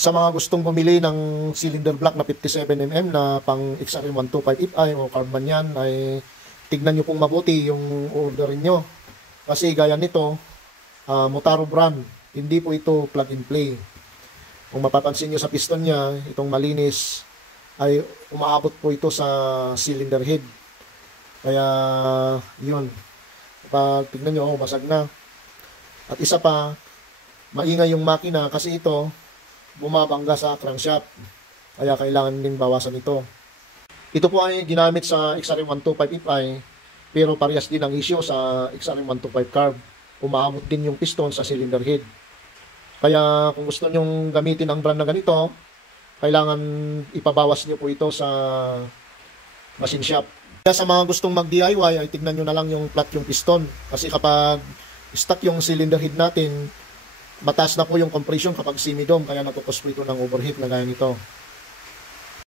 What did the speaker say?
Sa mga gustong bumili ng cylinder block na 57mm na pang XRM125FI o carbon yan, ay tignan nyo pong mabuti yung orderin nyo. Kasi gaya nito, Motaro brand, hindi po ito plug and play. Kung mapapansin nyo sa piston niya, itong malinis, ay umaabot po ito sa cylinder head. Kaya yun, pag tignan nyo, basag na. At isa pa, maingay yung makina kasi ito bumabangga sa crankshaft. Kaya kailangan din bawasan ito. Ito po ay ginamit sa XRM125FI, pero parehas din ang issue sa XRM125 carb. Umaabot din yung piston sa cylinder head. Kaya kung gusto nyong gamitin ang brand na ganito, kailangan ipabawas nyo po ito sa machine shop. Kaya sa mga gustong mag-DIY, ay tignan nyo na lang yung flat yung piston. Kasi kapag stuck yung cylinder head natin, mataas na po yung compression kapag semi-dome, kaya natukos po ito ng overheat na gaya nito.